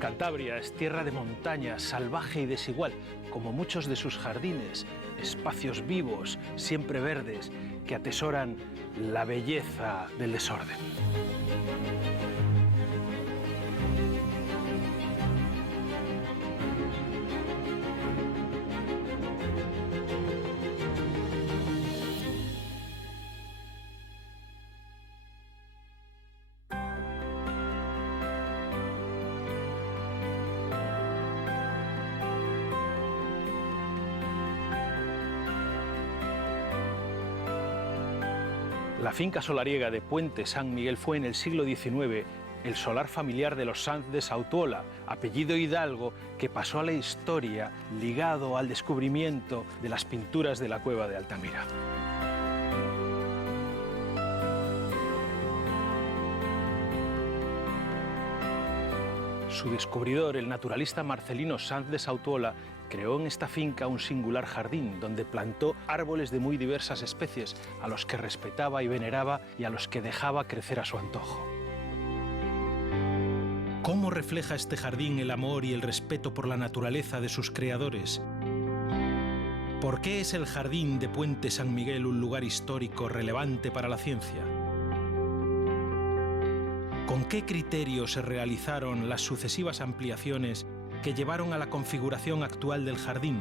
Cantabria es tierra de montaña, salvaje y desigual, como muchos de sus jardines, espacios vivos, siempre verdes, que atesoran la belleza del desorden. La finca solariega de Puente San Miguel fue en el siglo XIX el solar familiar de los Sanz de Sautuola, apellido hidalgo que pasó a la historia ligado al descubrimiento de las pinturas de la cueva de Altamira. Su descubridor, el naturalista Marcelino Sanz de Sautuola, creó en esta finca un singular jardín donde plantó árboles de muy diversas especies, a los que respetaba y veneraba y a los que dejaba crecer a su antojo. ¿Cómo refleja este jardín el amor y el respeto por la naturaleza de sus creadores? ¿Por qué es el jardín de Puente San Miguel un lugar histórico relevante para la ciencia? ¿Con qué criterio se realizaron las sucesivas ampliaciones que llevaron a la configuración actual del jardín?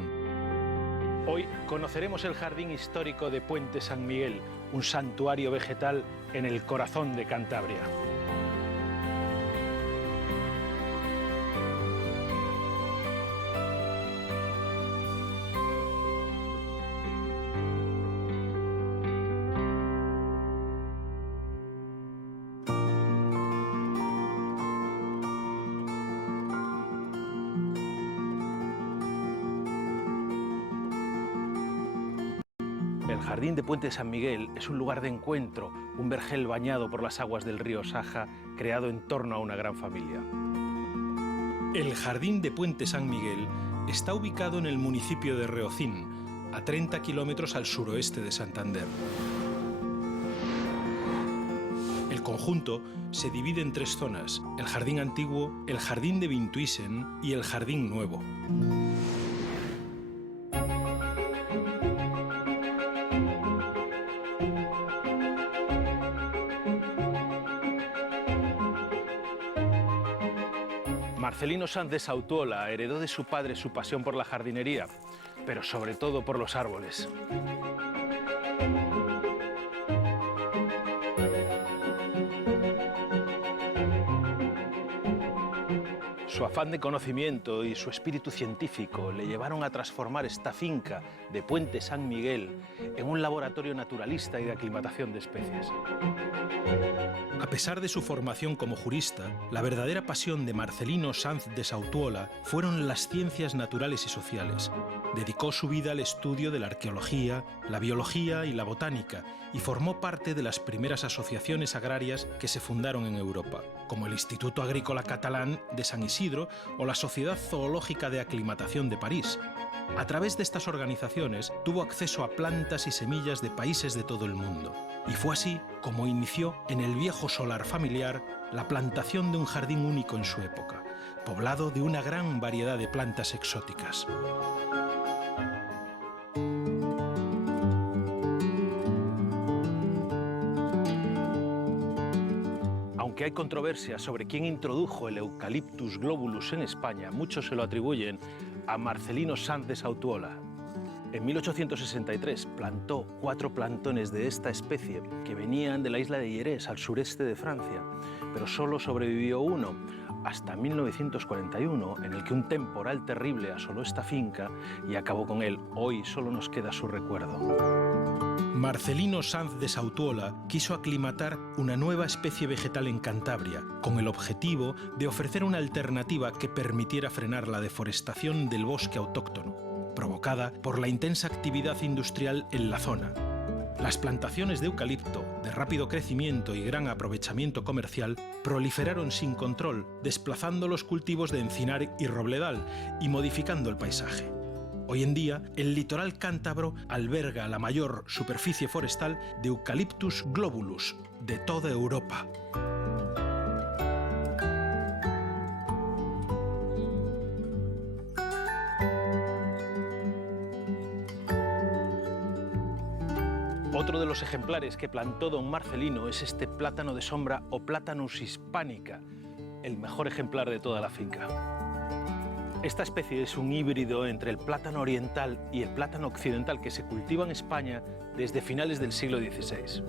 Hoy conoceremos el jardín histórico de Puente San Miguel, un santuario vegetal en el corazón de Cantabria. El jardín de Puente San Miguel es un lugar de encuentro, un vergel bañado por las aguas del río Saja, creado en torno a una gran familia. El jardín de Puente San Miguel está ubicado en el municipio de Reocín, a 30 kilómetros al suroeste de Santander. El conjunto se divide en tres zonas: el jardín antiguo, el jardín de Vintuisen y el jardín nuevo. Marcelino Sanz de Sautuola heredó de su padre su pasión por la jardinería, pero sobre todo por los árboles. Su afán de conocimiento y su espíritu científico le llevaron a transformar esta finca de Puente San Miguel en un laboratorio naturalista y de aclimatación de especies. A pesar de su formación como jurista, la verdadera pasión de Marcelino Sanz de Sautuola fueron las ciencias naturales y sociales. Dedicó su vida al estudio de la arqueología, la biología y la botánica, y formó parte de las primeras asociaciones agrarias que se fundaron en Europa, como el Instituto Agrícola Catalán de San Isidro o la Sociedad Zoológica de Aclimatación de París. A través de estas organizaciones tuvo acceso a plantas y semillas de países de todo el mundo. Y fue así como inició en el viejo solar familiar la plantación de un jardín único en su época, poblado de una gran variedad de plantas exóticas. Aunque hay controversia sobre quién introdujo el Eucalyptus globulus en España, muchos se lo atribuyen a Marcelino Sanz de Sautuola. En 1863 plantó 4 plantones de esta especie que venían de la isla de Hierés, al sureste de Francia, pero solo sobrevivió uno hasta 1941, en el que un temporal terrible asoló esta finca y acabó con él. Hoy solo nos queda su recuerdo. Marcelino Sanz de Sautuola quiso aclimatar una nueva especie vegetal en Cantabria, con el objetivo de ofrecer una alternativa que permitiera frenar la deforestación del bosque autóctono, provocada por la intensa actividad industrial en la zona. Las plantaciones de eucalipto de rápido crecimiento y gran aprovechamiento comercial, proliferaron sin control, desplazando los cultivos de encinar y robledal y modificando el paisaje. Hoy en día, el litoral cántabro alberga la mayor superficie forestal de Eucalyptus globulus de toda Europa. Otro de los ejemplares que plantó don Marcelino es este plátano de sombra o Platanus hispanica, el mejor ejemplar de toda la finca. Esta especie es un híbrido entre el plátano oriental y el plátano occidental que se cultiva en España desde finales del siglo XVI.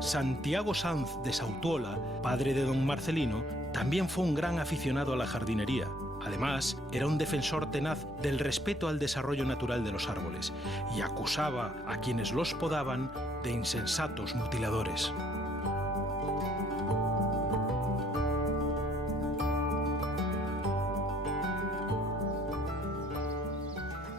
Santiago Sanz de Sautuola, padre de don Marcelino, también fue un gran aficionado a la jardinería. Además, era un defensor tenaz del respeto al desarrollo natural de los árboles y acusaba a quienes los podaban de insensatos mutiladores.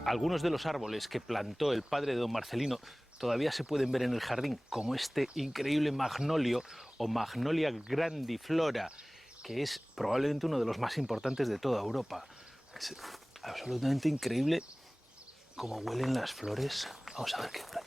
Algunos de los árboles que plantó el padre de don Marcelino todavía se pueden ver en el jardín, como este increíble magnolio o Magnolia grandiflora, que es probablemente uno de los más importantes de toda Europa. Es absolutamente increíble cómo huelen las flores. Vamos a ver qué tal.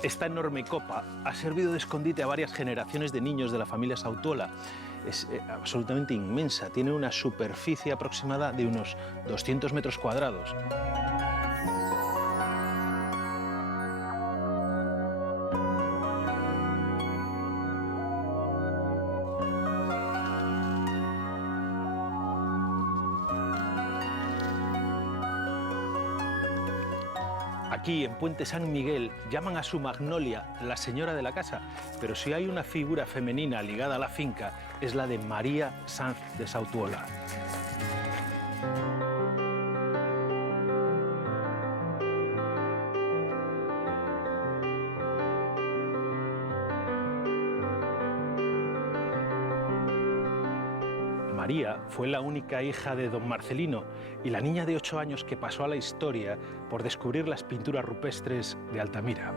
Esta enorme copa ha servido de escondite a varias generaciones de niños de la familia Sautuola. Es absolutamente inmensa, tiene una superficie aproximada de unos 200 metros cuadrados. Aquí, en Puente San Miguel, llaman a su magnolia la señora de la casa, pero si hay una figura femenina ligada a la finca, es la de María Sanz de Sautuola. María fue la única hija de don Marcelino y la niña de 8 años que pasó a la historia por descubrir las pinturas rupestres de Altamira.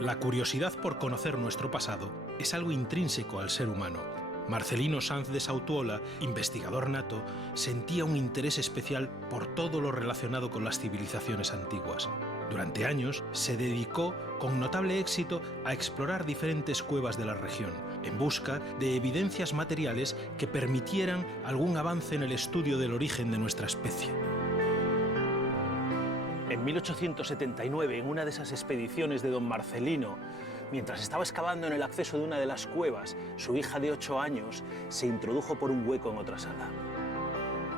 La curiosidad por conocer nuestro pasado es algo intrínseco al ser humano. Marcelino Sanz de Sautuola, investigador nato, sentía un interés especial por todo lo relacionado con las civilizaciones antiguas. Durante años se dedicó con notable éxito a explorar diferentes cuevas de la región, en busca de evidencias materiales que permitieran algún avance en el estudio del origen de nuestra especie. En 1879, en una de esas expediciones de don Marcelino, mientras estaba excavando en el acceso de una de las cuevas, su hija de 8 años se introdujo por un hueco en otra sala.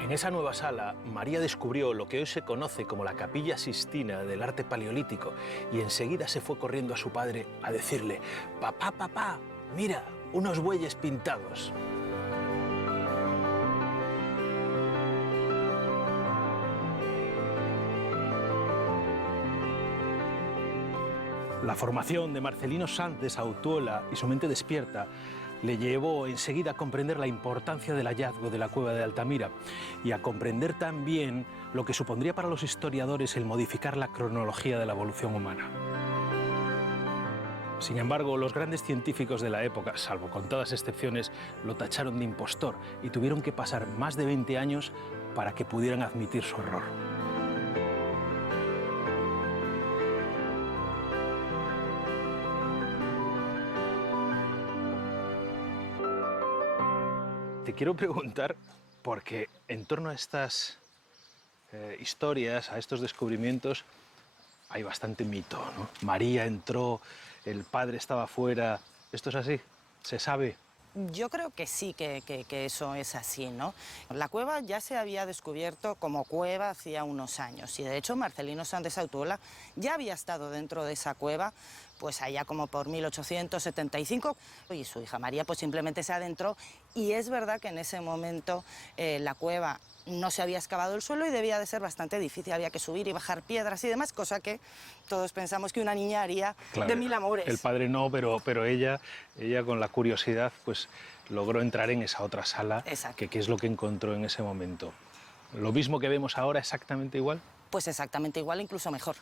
En esa nueva sala, María descubrió lo que hoy se conoce como la Capilla Sistina del arte paleolítico y enseguida se fue corriendo a su padre a decirle: «Papá, papá, mira, unos bueyes pintados». La formación de Marcelino Sanz de Sautuola y su mente despierta le llevó enseguida a comprender la importancia del hallazgo de la cueva de Altamira y a comprender también lo que supondría para los historiadores el modificar la cronología de la evolución humana. Sin embargo, los grandes científicos de la época, salvo contadas excepciones, lo tacharon de impostor y tuvieron que pasar más de 20 años para que pudieran admitir su error. Te quiero preguntar, porque en torno a estas historias, a estos descubrimientos, hay bastante mito, ¿no? María entró, el padre estaba fuera. ¿Esto es así? ¿Se sabe? Yo creo que sí, que eso es así, ¿no? La cueva ya se había descubierto como cueva hacía unos años y de hecho Marcelino Sanz de Sautuola ya había estado dentro de esa cueva pues allá como por 1875 y su hija María pues simplemente se adentró y es verdad que en ese momento la cueva no se había excavado el suelo y debía de ser bastante difícil, había que subir y bajar piedras y demás, cosa que todos pensamos que una niña haría Claro, de mil amores. el padre no, pero ella con la curiosidad pues logró entrar en esa otra sala. Exacto. ¿Qué es lo que encontró en ese momento? ¿Lo mismo que vemos ahora, exactamente igual? Pues exactamente igual, incluso mejor.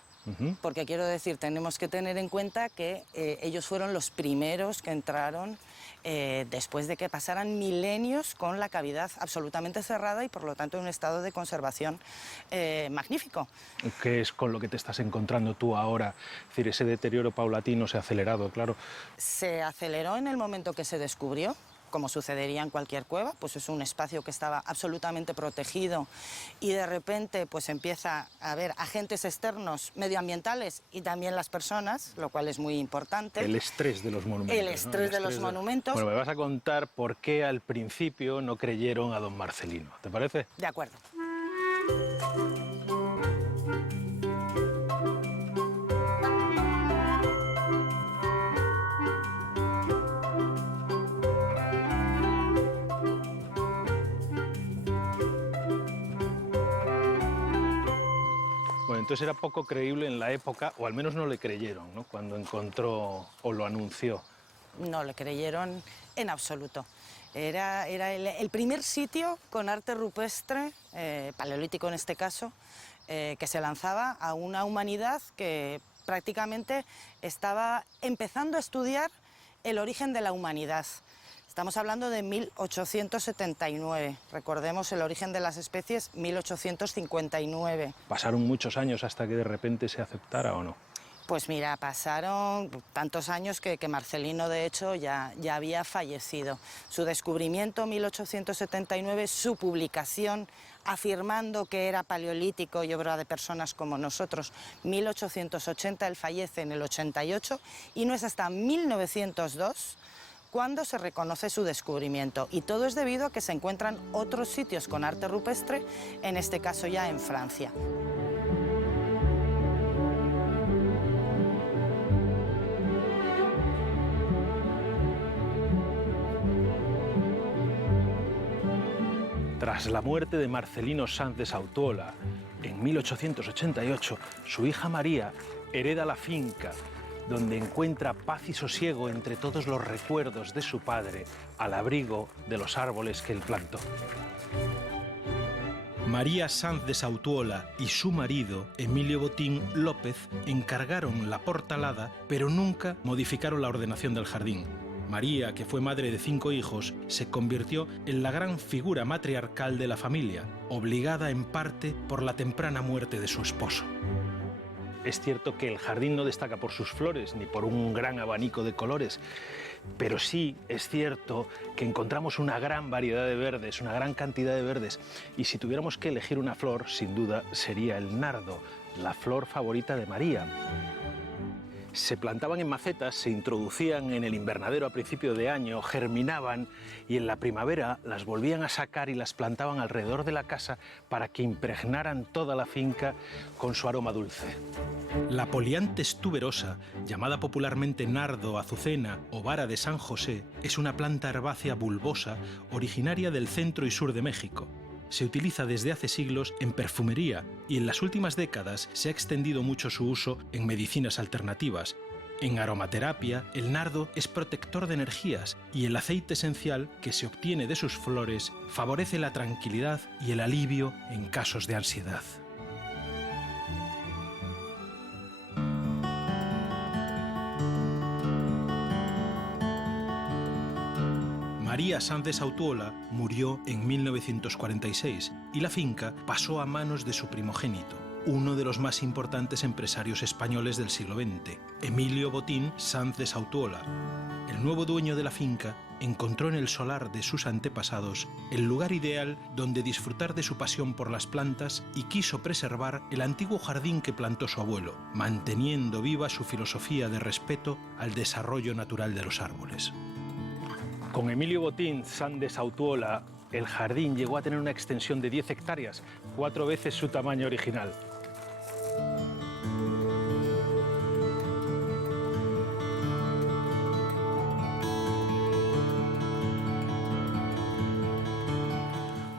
Porque quiero decir, tenemos que tener en cuenta que ellos fueron los primeros que entraron después de que pasaran milenios con la cavidad absolutamente cerrada y por lo tanto en un estado de conservación magnífico. ¿Qué es con lo que te estás encontrando tú ahora? Es decir, ese deterioro paulatino se ha acelerado, claro. Se aceleró en el momento que se descubrió, como sucedería en cualquier cueva, pues es un espacio que estaba absolutamente protegido y de repente pues empieza a haber agentes externos medioambientales y también las personas, lo cual es muy importante. El estrés de los monumentos. El estrés de los monumentos. Bueno, me vas a contar por qué al principio no creyeron a don Marcelino, ¿te parece? De acuerdo. Bueno, entonces era poco creíble en la época, o al menos no le creyeron, ¿no? Cuando encontró o lo anunció. No le creyeron en absoluto. Era el primer sitio con arte rupestre, paleolítico en este caso, que se lanzaba a una humanidad que prácticamente estaba empezando a estudiar el origen de la humanidad. Estamos hablando de 1879, recordemos el origen de las especies, 1859. ¿Pasaron muchos años hasta que de repente se aceptara o no? Pues mira, pasaron tantos años que Marcelino, de hecho, ya había fallecido. Su descubrimiento, 1879, su publicación, afirmando que era paleolítico y obra de personas como nosotros, 1880, él fallece en el 88, y no es hasta 1902 cuando se reconoce su descubrimiento. Y todo es debido a que se encuentran otros sitios con arte rupestre, en este caso ya en Francia. Tras la muerte de Marcelino Sanz de Sautuola, en 1888, su hija María hereda la finca, donde encuentra paz y sosiego entre todos los recuerdos de su padre, al abrigo de los árboles que él plantó. María Sanz de Sautuola y su marido, Emilio Botín López, encargaron la portalada, pero nunca modificaron la ordenación del jardín. María, que fue madre de 5 hijos, se convirtió en la gran figura matriarcal de la familia, obligada en parte por la temprana muerte de su esposo. Es cierto que el jardín no destaca por sus flores ni por un gran abanico de colores, pero sí es cierto que encontramos una gran variedad de verdes, una gran cantidad de verdes, y si tuviéramos que elegir una flor, sin duda sería el nardo, la flor favorita de María. Se plantaban en macetas, se introducían en el invernadero a principio de año, germinaban y en la primavera las volvían a sacar y las plantaban alrededor de la casa para que impregnaran toda la finca con su aroma dulce. La Polianthes tuberosa, llamada popularmente nardo, azucena o vara de San José, es una planta herbácea bulbosa originaria del centro y sur de México. Se utiliza desde hace siglos en perfumería y en las últimas décadas se ha extendido mucho su uso en medicinas alternativas. En aromaterapia, el nardo es protector de energías y el aceite esencial que se obtiene de sus flores favorece la tranquilidad y el alivio en casos de ansiedad. María Sanz de Sautuola murió en 1946 y la finca pasó a manos de su primogénito, uno de los más importantes empresarios españoles del siglo XX, Emilio Botín Sanz de Sautuola. El nuevo dueño de la finca encontró en el solar de sus antepasados el lugar ideal donde disfrutar de su pasión por las plantas y quiso preservar el antiguo jardín que plantó su abuelo, manteniendo viva su filosofía de respeto al desarrollo natural de los árboles. Con Emilio Botín Sanz de Sautuola, el jardín llegó a tener una extensión de 10 hectáreas, 4 veces su tamaño original.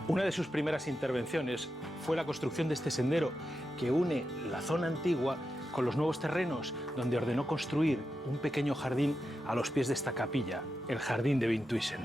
Una de sus primeras intervenciones fue la construcción de este sendero que une la zona antigua con los nuevos terrenos, donde ordenó construir un pequeño jardín a los pies de esta capilla, el Jardín de Windtuisen.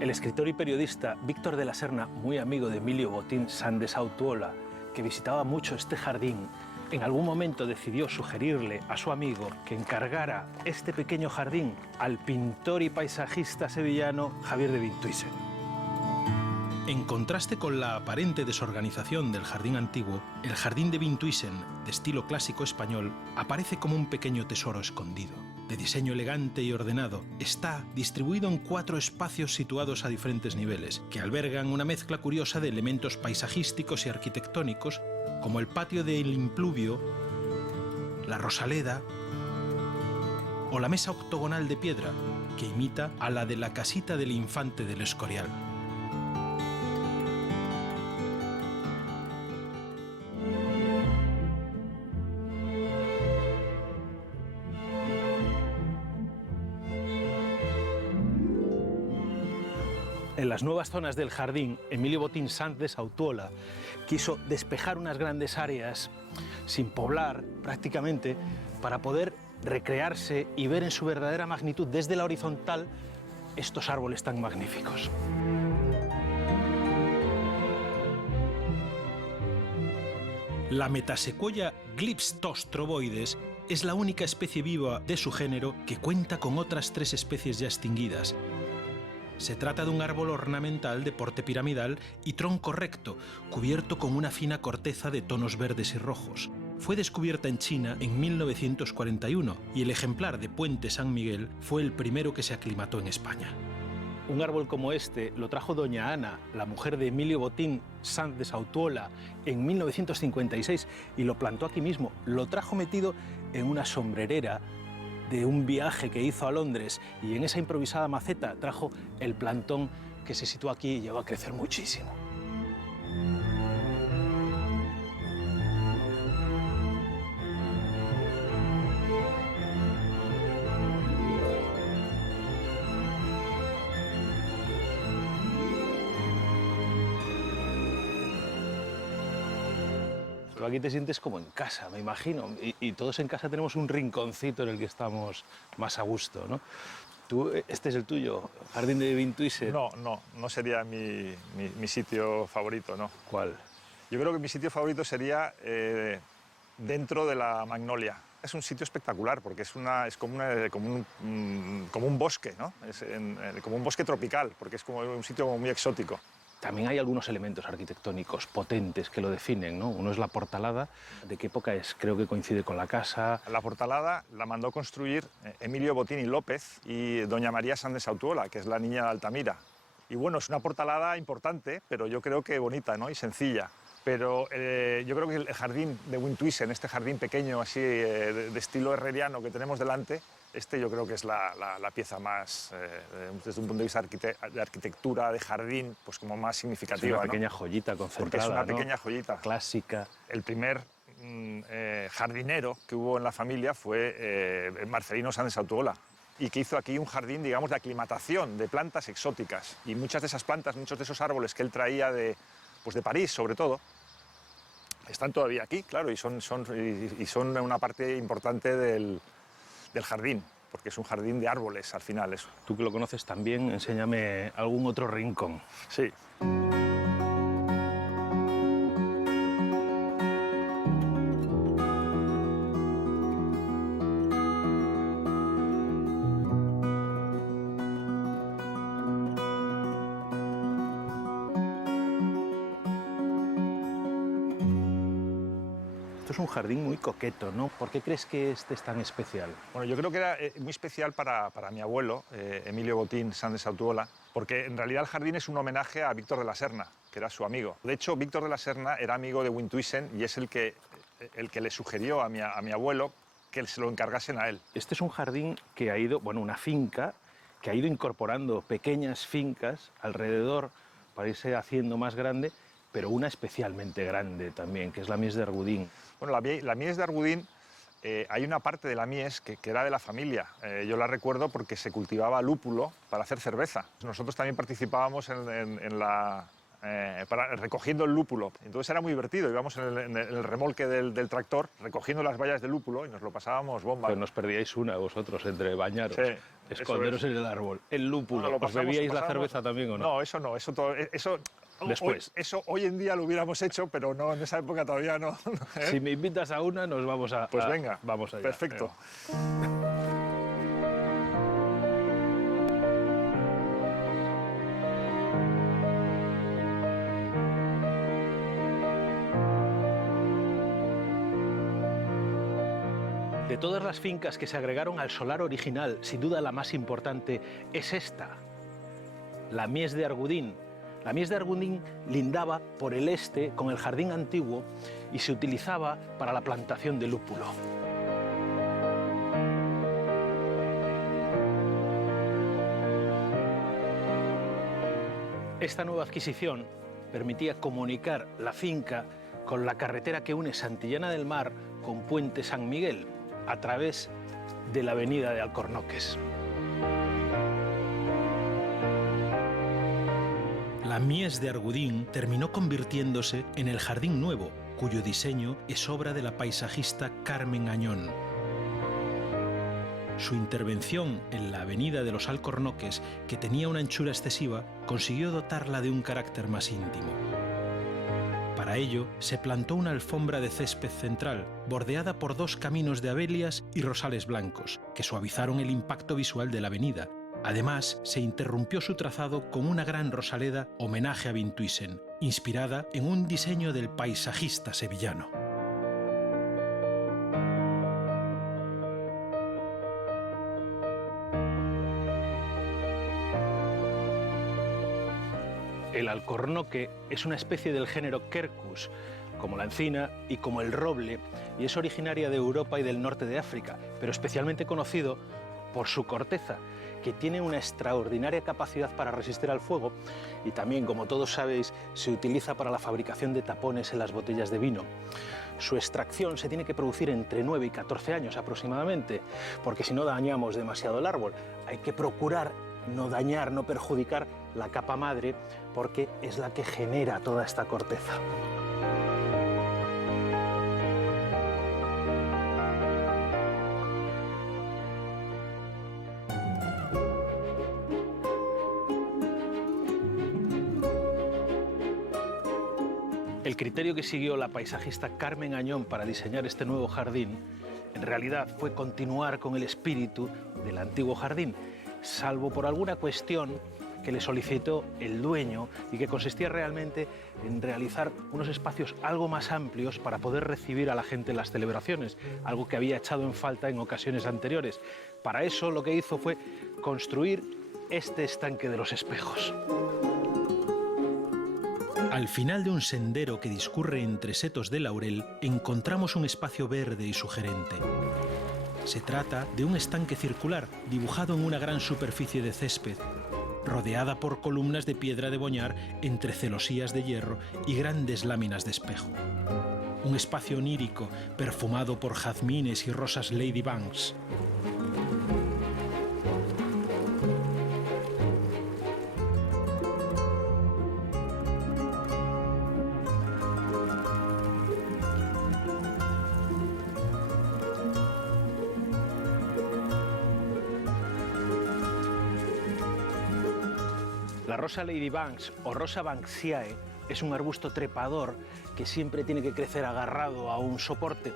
El escritor y periodista Víctor de la Serna, muy amigo de Emilio Botín Sanz de Sautuola, que visitaba mucho este jardín, en algún momento decidió sugerirle a su amigo que encargara este pequeño jardín al pintor y paisajista sevillano Javier de Windtuisen. En contraste con la aparente desorganización del jardín antiguo, el jardín de Windtuisen, de estilo clásico español, aparece como un pequeño tesoro escondido. De diseño elegante y ordenado, está distribuido en 4 espacios situados a diferentes niveles, que albergan una mezcla curiosa de elementos paisajísticos y arquitectónicos, como el patio del Impluvio, la Rosaleda o la mesa octogonal de piedra, que imita a la de la casita del Infante del Escorial. En las nuevas zonas del jardín, Emilio Botín Sanz de Sautuola quiso despejar unas grandes áreas sin poblar prácticamente para poder recrearse y ver en su verdadera magnitud desde la horizontal estos árboles tan magníficos. La metasecuoya Glyptos stroboides es la única especie viva de su género que cuenta con otras 3 especies ya extinguidas. Se trata de un árbol ornamental de porte piramidal y tronco recto, cubierto con una fina corteza de tonos verdes y rojos. Fue descubierta en China en 1941 y el ejemplar de Puente San Miguel fue el primero que se aclimató en España. Un árbol como este lo trajo doña Ana, la mujer de Emilio Botín Sanz de Sautuola, en 1956 y lo plantó aquí mismo. Lo trajo metido en una sombrerera de un viaje que hizo a Londres y en esa improvisada maceta trajo el plantón que se sitúa aquí y llegó a crecer muchísimo. Tú aquí te sientes como en casa, me imagino, y todos en casa tenemos un rinconcito en el que estamos más a gusto, ¿no? Tú, este es el tuyo, Jardín de Windtuisen. No sería mi sitio favorito, ¿no? ¿Cuál? Yo creo que mi sitio favorito sería dentro de la Magnolia. Es un sitio espectacular porque es como un bosque, ¿no? Como un bosque tropical, porque es como un sitio muy exótico. También hay algunos elementos arquitectónicos potentes que lo definen, ¿no? Uno es la portalada. ¿De qué época es? Creo que coincide con la casa. La portalada la mandó construir Emilio Botín y López y doña María Sanz de Sautuola, que es la niña de Altamira. Y bueno, es una portalada importante, pero yo creo que bonita, ¿no? Y sencilla. Pero yo creo que el jardín de Windtuisen, este jardín pequeño así de estilo herreriano que tenemos delante, yo creo que es la pieza más, desde un punto de vista de arquitectura, de jardín, pues como más significativa. Es una pequeña joyita concentrada, porque es una ¿no? pequeña joyita. Clásica. El primer jardinero que hubo en la familia fue Marcelino Sanz de Sautuola, y que hizo aquí un jardín, digamos, de aclimatación de plantas exóticas. Y muchas de esas plantas, muchos de esos árboles que él traía de París, sobre todo, están todavía aquí, claro, y son una parte importante del jardín, porque es un jardín de árboles al final. Eso. Tú que lo conoces también, enséñame algún otro rincón. Sí. Es un jardín muy coqueto, ¿no? ¿Por qué crees que este es tan especial? Bueno, yo creo que era muy especial para mi abuelo, Emilio Botín Sanz de Sautuola, porque en realidad el jardín es un homenaje a Víctor de la Serna, que era su amigo. De hecho, Víctor de la Serna era amigo de Windtuisen y es el que el que le sugirió a mi abuelo que se lo encargasen a él. Este es un jardín que ha ido, bueno, una finca que ha ido incorporando pequeñas fincas alrededor para irse haciendo más grande, pero una especialmente grande también, que es la Mies de Argudín. Bueno, la Mies de Argudín, hay una parte de la mies que era de la familia. Yo la recuerdo porque se cultivaba lúpulo para hacer cerveza. Nosotros también participábamos recogiendo el lúpulo. Entonces era muy divertido. Íbamos en el remolque del tractor recogiendo las bayas de lúpulo y nos lo pasábamos bomba. Pues nos perdíais una vosotros entre bañaros, sí, esconderos en el árbol, el lúpulo. No, ¿Os bebíais la cerveza también o no? No, eso no. Eso después. Eso hoy en día lo hubiéramos hecho, pero no, en esa época todavía no. Si me invitas a una, nos vamos a... Pues venga, vamos allá. Perfecto. De todas las fincas que se agregaron al solar original, sin duda la más importante es esta, la Mies de Argudín. La Mies de Argudín lindaba por el este con el jardín antiguo y se utilizaba para la plantación de lúpulo. Esta nueva adquisición permitía comunicar la finca con la carretera que une Santillana del Mar con Puente San Miguel, a través de la avenida de Alcornoques. La Mies de Argudín terminó convirtiéndose en el Jardín Nuevo, cuyo diseño es obra de la paisajista Carmen Añón. Su intervención en la avenida de los Alcornoques, que tenía una anchura excesiva, consiguió dotarla de un carácter más íntimo. Para ello, se plantó una alfombra de césped central, bordeada por dos caminos de abelias y rosales blancos, que suavizaron el impacto visual de la avenida. Además, se interrumpió su trazado con una gran rosaleda homenaje a Vintuysen, inspirada en un diseño del paisajista sevillano. El alcornoque es una especie del género Quercus, como la encina y como el roble, y es originaria de Europa y del norte de África, pero especialmente conocido por su corteza, que tiene una extraordinaria capacidad para resistir al fuego y también, como todos sabéis, se utiliza para la fabricación de tapones en las botellas de vino. Su extracción se tiene que producir entre 9 y 14 años aproximadamente, porque si no dañamos demasiado el árbol. Hay que procurar no dañar, no perjudicar la capa madre, porque es la que genera toda esta corteza. El criterio que siguió la paisajista Carmen Añón para diseñar este nuevo jardín, en realidad fue continuar con el espíritu del antiguo jardín, salvo por alguna cuestión que le solicitó el dueño y que consistía realmente en realizar unos espacios algo más amplios para poder recibir a la gente en las celebraciones, algo que había echado en falta en ocasiones anteriores. Para eso lo que hizo fue construir este estanque de los espejos. Al final de un sendero que discurre entre setos de laurel, encontramos un espacio verde y sugerente. Se trata de un estanque circular dibujado en una gran superficie de césped, rodeada por columnas de piedra de boñar entre celosías de hierro y grandes láminas de espejo. Un espacio onírico perfumado por jazmines y rosas ladybanks. La rosa ladybanks o rosa banksiae es un arbusto trepador que siempre tiene que crecer agarrado a un soporte.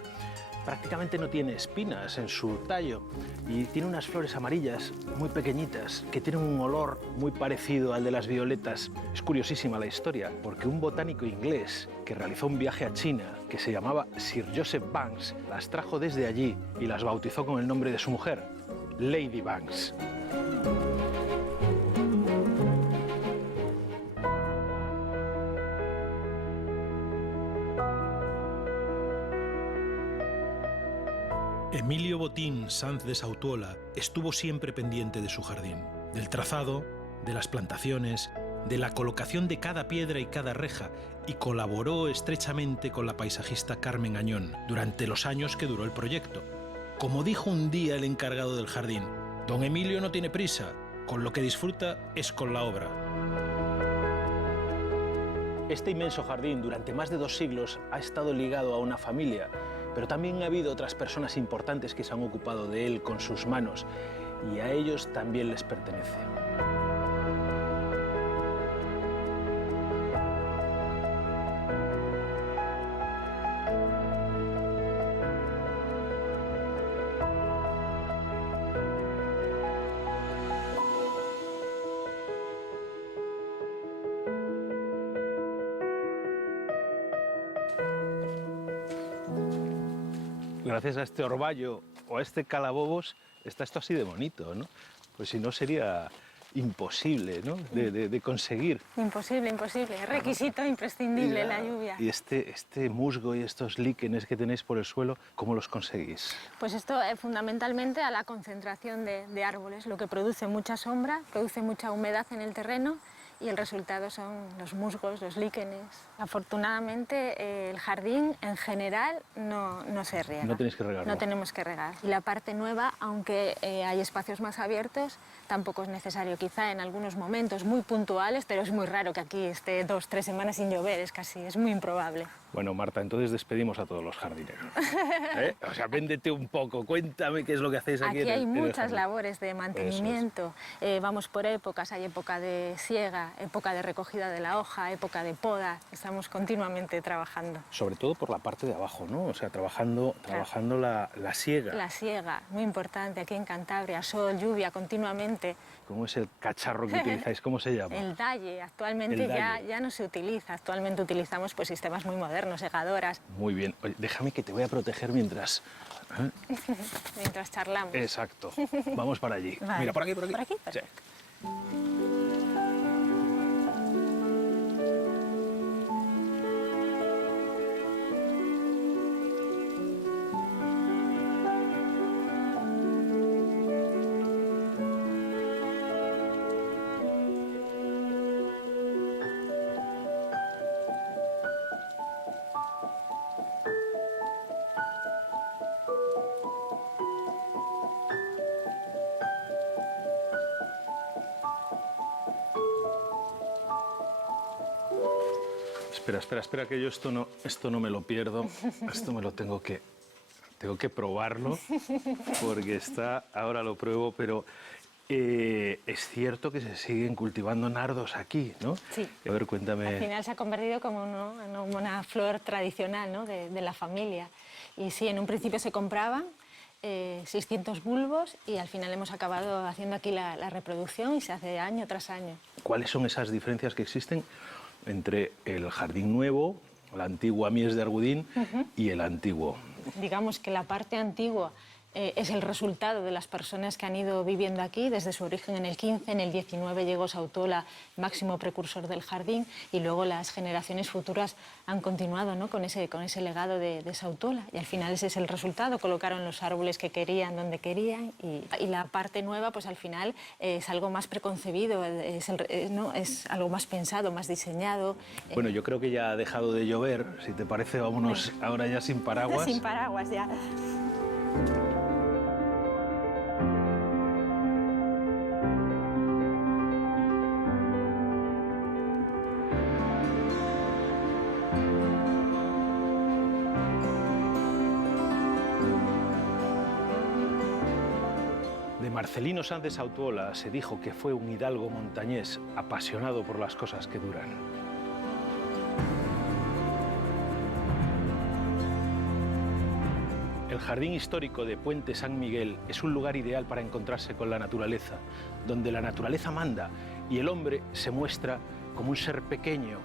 Prácticamente no tiene espinas en su tallo y tiene unas flores amarillas muy pequeñitas que tienen un olor muy parecido al de las violetas. Es curiosísima la historia porque un botánico inglés que realizó un viaje a China que se llamaba Sir Joseph Banks las trajo desde allí y las bautizó con el nombre de su mujer, Lady Banks. Botín Sanz de Sautuola estuvo siempre pendiente de su jardín, del trazado, de las plantaciones, de la colocación de cada piedra y cada reja, y colaboró estrechamente con la paisajista Carmen Añón durante los años que duró el proyecto. Como dijo un día el encargado del jardín, don Emilio no tiene prisa, con lo que disfruta es con la obra. Este inmenso jardín durante más de 2 siglos ha estado ligado a una familia, pero también ha habido otras personas importantes que se han ocupado de él con sus manos, y a ellos también les pertenece. Gracias a este orvallo o a este calabobos está esto así de bonito, ¿no? Pues si no sería imposible, ¿no? de conseguir. Imposible, imposible. Requisito imprescindible la lluvia. Y este musgo y estos líquenes que tenéis por el suelo, ¿cómo los conseguís? Pues esto fundamentalmente a la concentración de árboles, lo que produce mucha sombra, produce mucha humedad en el terreno, y el resultado son los musgos, los líquenes. Afortunadamente el jardín en general no se riega. No tenéis que regarlo. No tenemos que regar. Y la parte nueva, aunque hay espacios más abiertos, tampoco es necesario. Quizá en algunos momentos muy puntuales, pero es muy raro que aquí esté 2 o 3 semanas sin llover, es muy improbable. Bueno, Marta, entonces despedimos a todos los jardineros. O sea, véndete un poco, cuéntame qué es lo que hacéis aquí. Aquí hay muchas labores de mantenimiento. Vamos por épocas, hay época de siega, época de recogida de la hoja, época de poda. Estamos continuamente trabajando. Sobre todo por la parte de abajo, ¿no? O sea, trabajando la siega. La siega, muy importante aquí en Cantabria, sol, lluvia continuamente. ¿Cómo es el cacharro que utilizáis? ¿Cómo se llama? El dalle. Actualmente ya no se utiliza. Actualmente utilizamos pues, sistemas muy modernos, segadoras. Muy bien. Oye, déjame que te voy a proteger mientras... Mientras charlamos. Exacto. Vamos para allí. Vale. Mira, por aquí, por aquí. ¿Por aquí? Perfecto. Sí. Espera, que yo esto no me lo pierdo. Esto me lo tengo que probarlo, porque ahora lo pruebo, pero es cierto que se siguen cultivando nardos aquí, ¿no? Sí. A ver, cuéntame. Al final se ha convertido como una flor tradicional, ¿no? de la familia. Y sí, en un principio se compraban 600 bulbos y al final hemos acabado haciendo aquí la reproducción y se hace año tras año. ¿Cuáles son esas diferencias que existen entre el jardín nuevo, la antigua Mies de Argudín y el antiguo? Digamos que la parte antigua es el resultado de las personas que han ido viviendo aquí desde su origen en el 15, en el 19 llegó Sautuola, máximo precursor del jardín, y luego las generaciones futuras han continuado, ¿no? con ese legado de Sautuola, y al final ese es el resultado, colocaron los árboles que querían donde querían, y la parte nueva pues al final es algo más preconcebido, es algo más pensado, más diseñado. Bueno, yo creo que ya ha dejado de llover, si te parece vámonos ahora ya sin paraguas. Sin paraguas ya. Marcelino Sanz de Sautuola se dijo que fue un hidalgo montañés apasionado por las cosas que duran. El Jardín Histórico de Puente San Miguel es un lugar ideal para encontrarse con la naturaleza, donde la naturaleza manda y el hombre se muestra como un ser pequeño,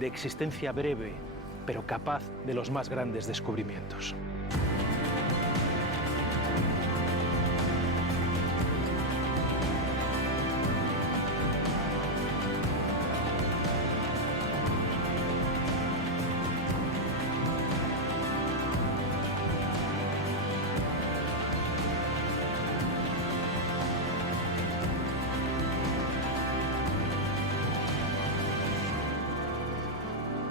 de existencia breve, pero capaz de los más grandes descubrimientos.